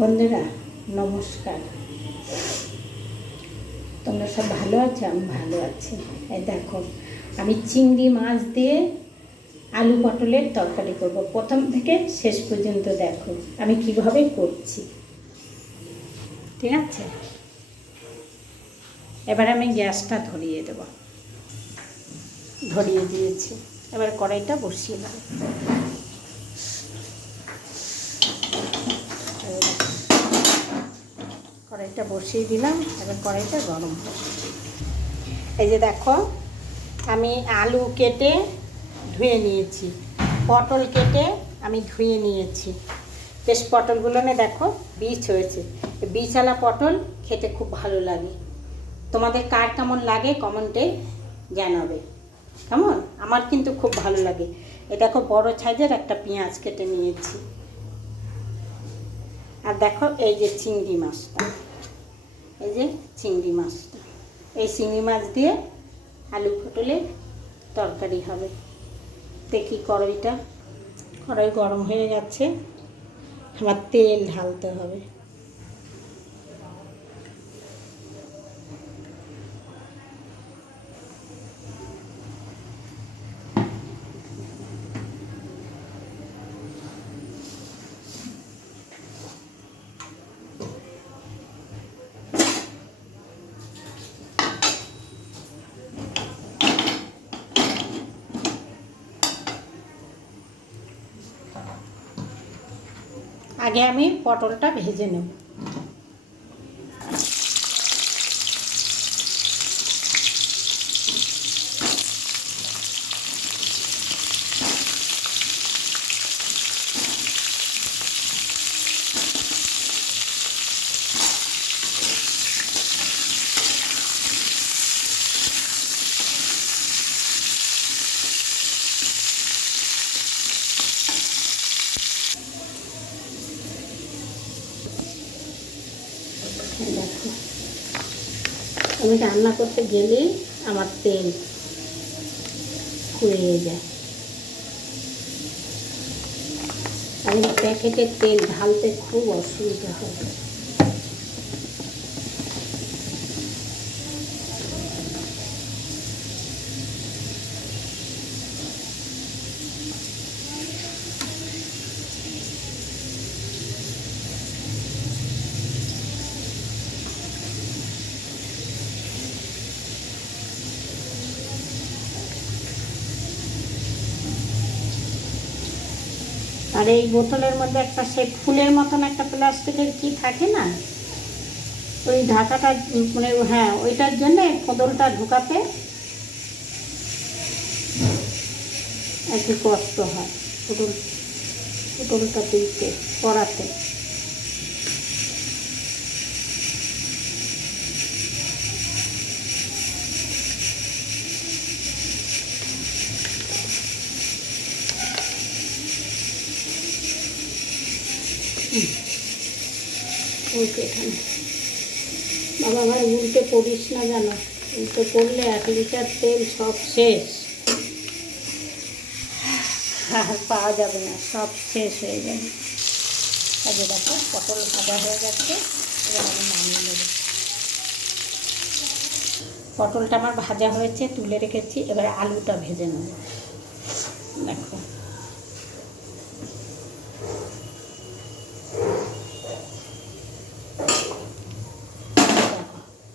বন্ধুরা নমস্কার। তোমরা সব ভালো আছো? আমি ভালো আছি। এই দেখো, আমি চিংড়ি মাছ দিয়ে আলু পটলের তরকারি করব। প্রথম থেকে শেষ পর্যন্ত দেখো আমি কিভাবে করছি, ঠিক আছে? এবার আমি গ্যাসটা ধরিয়ে দেব, ধরিয়ে দিয়েছি। এবার কড়াইটা বসিয়ে দেবো। কড়াইটা বসিয়ে দিলাম, এবার কড়াইটা গরম হবে। এই যে দেখো, আমি আলু কেটে ধুয়ে নিয়েছি, পটল কেটে আমি ধুয়ে নিয়েছি। বেশ পটলগুলো না দেখো বীজ হয়েছে। বীজওয়ালা পটল খেতে খুব ভালো লাগে। তোমাদের কার কেমন লাগে কমেন্টে জানাবে। কেমন? আমার কিন্তু খুব ভালো লাগে। এ দেখো, বড় সাইজের একটা পেঁয়াজ কেটে নিয়েছি। আর দেখো, এই যে চিংড়ি মাছটা, এই যে চিংড়ি মাছটা, এই চিংড়ি মাছ দিয়ে আলু পটলের তরকারি হবে। দেখি কড়াই গরম হয়ে যাচ্ছে, আবার তেল ঢালতে হবে। আগে আমি পটলটা ভেজে নেব। দেখো, আমি রান্না করতে গেলেই আমার তেল ফুরিয়ে যায়। আমি প্যাকেটের তেল ঢালতে খুব অসুবিধা হয়। আর এই বোতলের মধ্যে একটা সেই ফুলের মতন একটা প্লাস্টিকের কি থাকে না, ওই ঢাকাটা, মানে হ্যাঁ, ওইটার জন্য বোতলটা ঢোকাতে একটু কষ্ট হয়, বোতলটা দিতে করাতে। এখানে বাবা ভাই, উল্টে পড়িস না যেন, উল্টে পড়লে 1 লিটার তেল সব শেষ, আর পাওয়া যাবে না, সব শেষ হয়ে যাবে। আগে দেখো, পটল ভাজা হয়ে গেছে, এবার আমি নামিয়ে নেব। পটলটা আমার ভাজা হয়েছে, তুলে রেখেছি। এবার আলুটা ভেজে নেব। দেখো,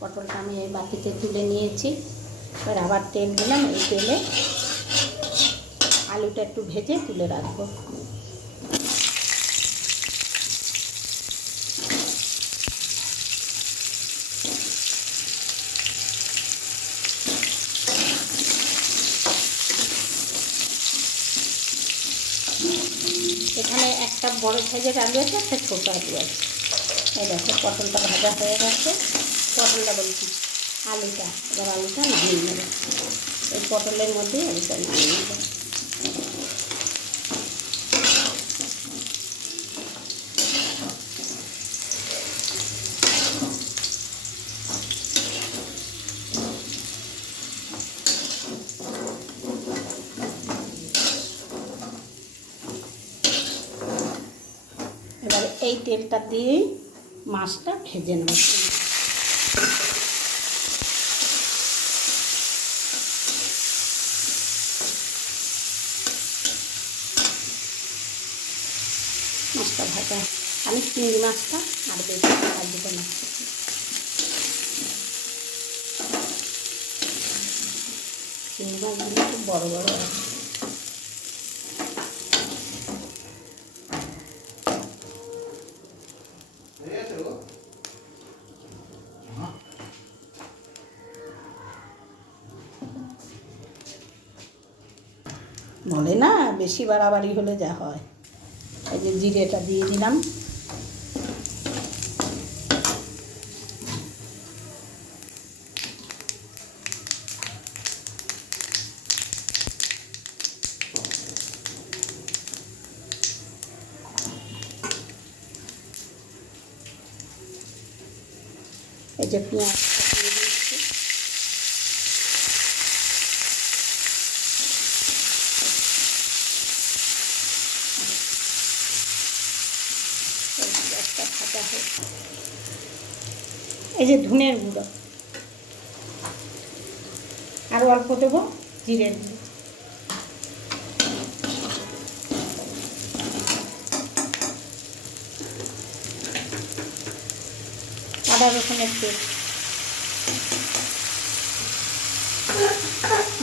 পটলটা আমি এই বাটিতে তুলে নিয়েছি। এবার আবার তেল দিলাম, এই তেলে আলুটা একটু ভেজে তুলে রাখবো। এখানে একটা বড় সাইজের আলু আছে, একটা ছোটো আলু আছে। এই দেখো, পটলটা ভাজা হয়ে গেছে। পটলটা বলছি, আলুটা, এবার আলুটা নামিয়ে নেব। এই পটলের মধ্যেই আলুটা নামিয়ে নেব। এই তেলটা দিয়েই মাছটা ভেজে নেব। মাছটা ভাজা, আমি চিংড়ি মাছটা আর বেশি ভাজবো না। চিংড়ি মাছগুলো খুব বড় বড় আছে। বলে না বেশি বাড়াবাড়ি হলে যা হয়। এই যে জিরেটা দিয়ে দিলাম, এই যে পেঁয়াজ দিয়ে দিচ্ছি, পেঁয়াজটা ভাজা হোক। এই যে ধনের গুঁড়ো আর অল্প দেবো জিরের গুঁড়ো, আদা রসুনের পেস্ট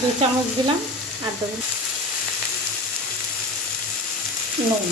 2 চামচ দিলাম, আর দেবো নুন,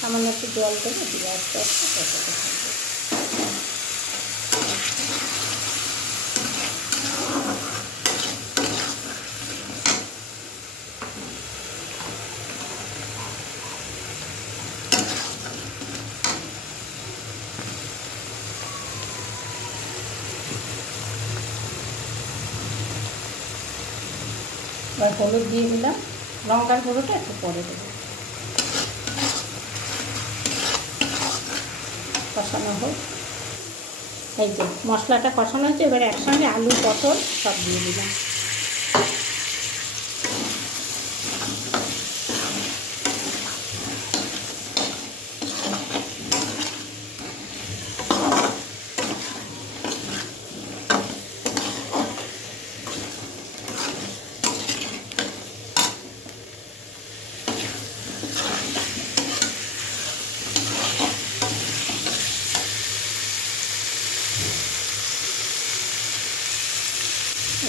সামান্য একটু জল দেবো, দিয়ে আস্তে আস্তে কষাতে থাকবে। এবার হলুদ দিয়ে দিলাম, লঙ্কার গুঁড়োটা একটু পরে দেবো। কষানো হোক। এই যে মশলাটা কষানো হচ্ছে, এবার একসঙ্গে আলু পটল সব দিয়ে দিলাম।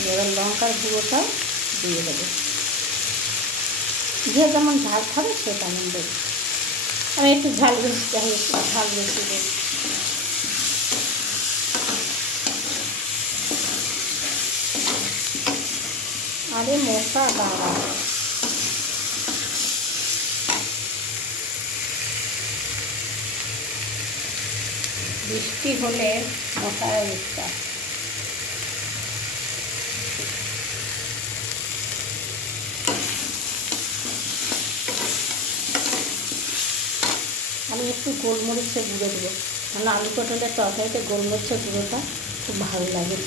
এবার লঙ্কার গুঁড়োটাও দিয়ে দেবো, যে যেমন ঝাল খাবে সে তেমন দেবে। আমি একটু ঝাল বেশি চাই, একটু ঝাল বেশি দেবো। আরে মশা দাঁড়া, বৃষ্টি হলে মশার উৎপাত। আমি একটু গোলমরিচের গুঁড়ো দেবো, কারণ আলু পটলের তরকারিতে গোলমরিচের গুঁড়োটা খুব ভালো লাগে।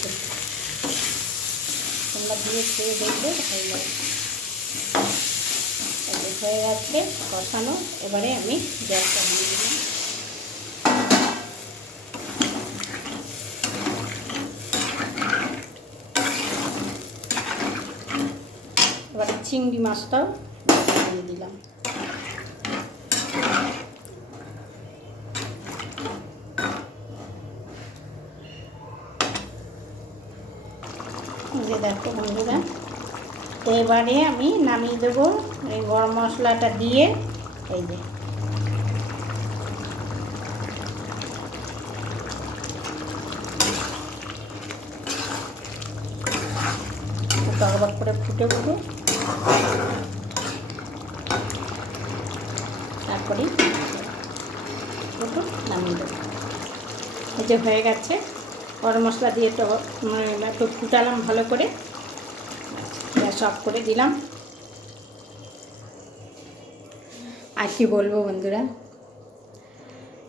তোমরা দিয়ে খেয়ে দেখবে, ভালো লাগে। হয়ে যাচ্ছে কষানো, এবারে আমি গ্যাসটা দিয়ে দিলাম। এবারে চিংড়ি মাছটাও দিয়ে দিলাম। যে দেখো বন্ধুরা, এবারে আমি নামিয়ে দেবো। এই গরম মশলাটা দিয়ে, এই যে টকবক করে ফুটে উঠবে, তারপরেই নামিয়ে দেবো। এই যে হয়ে গেছে, গরম মশলা দিয়ে একটু ফুটালাম ভালো করে, গ্যাস অফ করে দিলাম। আর কি বলবো বন্ধুরা,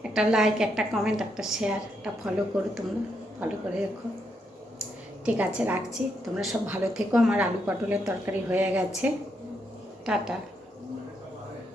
একটা লাইক, একটা কমেন্ট, একটা শেয়ার, একটা ফলো করো, তোমরা ফলো করে রেখো। ঠিক আছে, রাখছি। তোমরা সব ভালো থেকো। আমার আলু পটলের তরকারি হয়ে গেছে। টাটা।